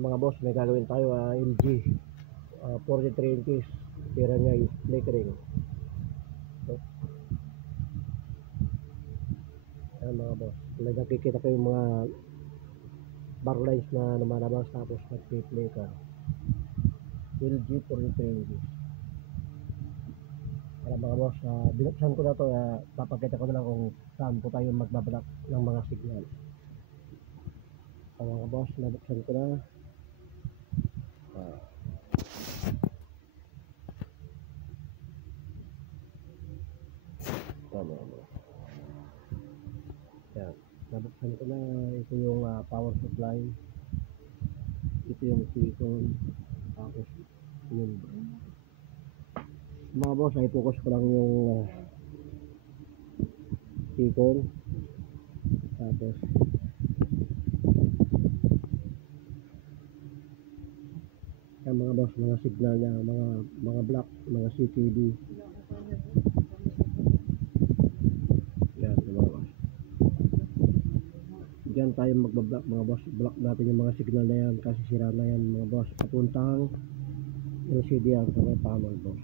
Mga boss, may gagawin tayo LG 43 inches, tira niya is flickering. So, ayan mga boss, may nakikita ko yung mga bar lines na lumalabas tapos nag-flicker. LG 43 inches. Para mga boss, binuksan ko na to, papakita ko na lang kung saan po tayo magbabalak ng mga signal. Mga boss, nabuksan ko na. Tama mo. Yan, nabuksan ko na. Ito yung power supply. Ito yung silicone. Tapos yung mga boss, ay focus ko lang yung silicone. Tapos yan mga boss, mga signal niya, mga black, mga CCD. Yan mga boss. Diyan tayo magbablock mga boss. Block natin yung mga signal na yan kasi sira na yan mga boss. Papuntang LCD ang kamay panel boss.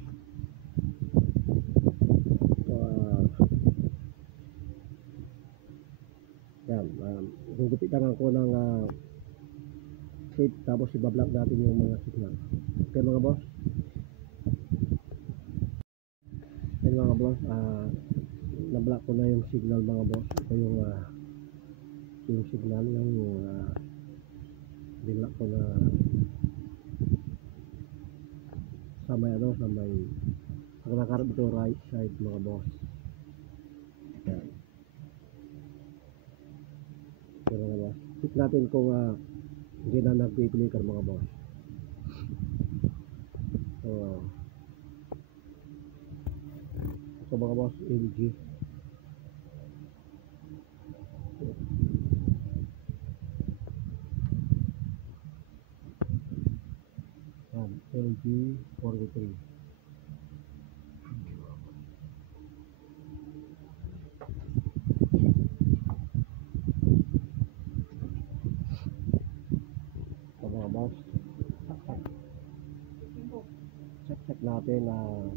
So, yan, gugupitan ko ng shape tapos ibablock natin yung mga signal. Okay mga boss. Yan mga boss, na-block ko na yung signal mga boss. Ito yung signal yung binlock ko na sa may ang nakarap ito right side mga boss. Yan. Okay mga boss, check natin kung hindi na nag-flicker mga boss. So mga boss, LG LG 43. So mga boss, check natin kung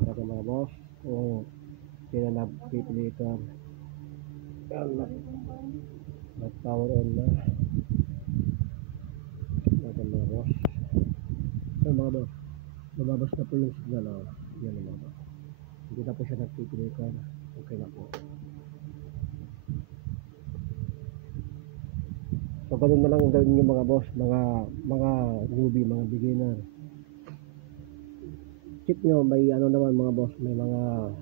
okay mga boss, kung sila nag-flicker. Nag-power on na natin mga boss. So mga boss, mababas na po yung signal. Yan mga boss, hindi na po siya nag-flicker. Okay na po. So ganun na lang gawin yung mga boss, mga newbie, mga beginner. Check nyo, may naman mga boss, may mga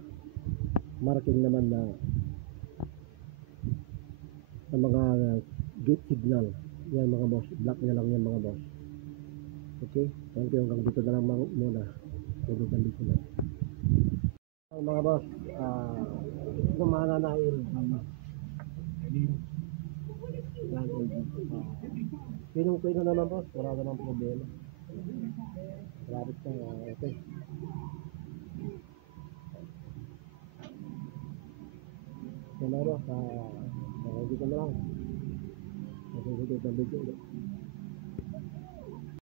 marking naman na mga gate signal. Yan mga boss, block na lang yan mga boss. Okay, thank you, hanggang dito na lang muna. Hanggang dito na mga boss. Gumana na LG. Yan LG. Pinong naman boss, wala namang problema. Grabe ka, okay. Yan mga boss, dito na lang. Dito na video.